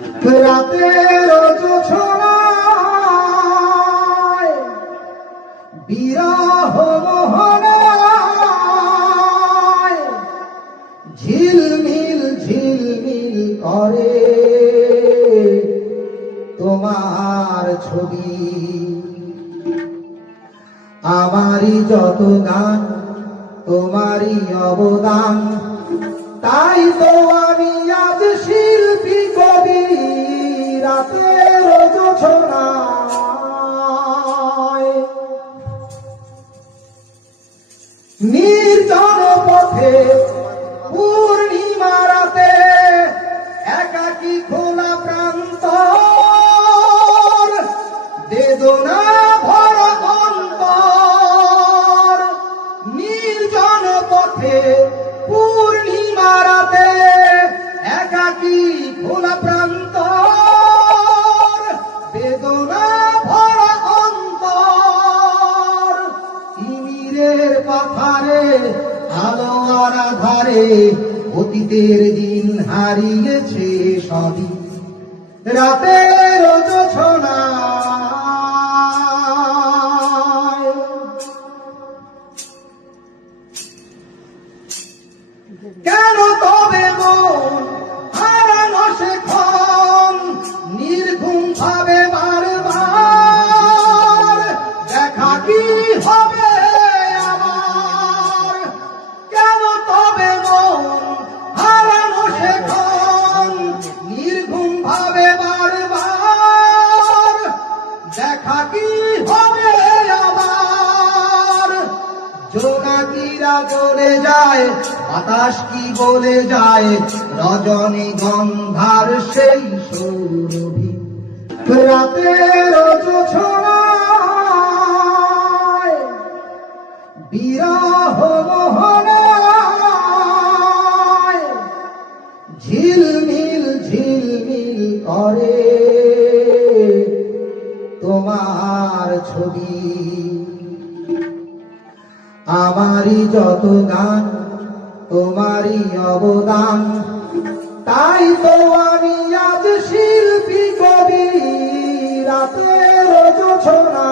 রাতের জোছনায় বিরহ মোহনায় ঝিলমিল ঝিলমিল করে তোমার ছবি। আমারই যত গান তোমারই অবদান, তাই তো আমি আজ শিল্পী কবি। রাতের জোছনায় নির্জন পথে পূর্ণিমা রাতে একাকী খোলা প্রান্তর, বেদনা ভরা অন্তর। নির্জন পথে পূর্ণিমা রাতে একাকী খোলা প্রান্তর, বেদনা ভরা অন্তর। তিমিরের পাথারে আলো আর আধারে অতীতের দিন হারিয়েছে সবই। রাতের জোছনায় কেন তবে মন হারানো সেক্ষণ নির্ঘুম ভাবে বারবার? দেখা কি হবে আবার? কেন তবে মন হারানো সেক্ষণ নির্ঘুম ভাবে বারবার? দেখা কি হবে আবার? জোনাকিরা জ্বলে যায়, বাতাস কি বলে যায়, রজনীগন্ধার সেই সৌরভী। রাতের জোছনায় বিরহ মোহনায় ঝিলমিল ঝিলমিল করে তোমার ছবি। আমারই যত গান তোমারই অবদান, তাই তো আমি আজ শিল্পী কবি। রাতের জোছনা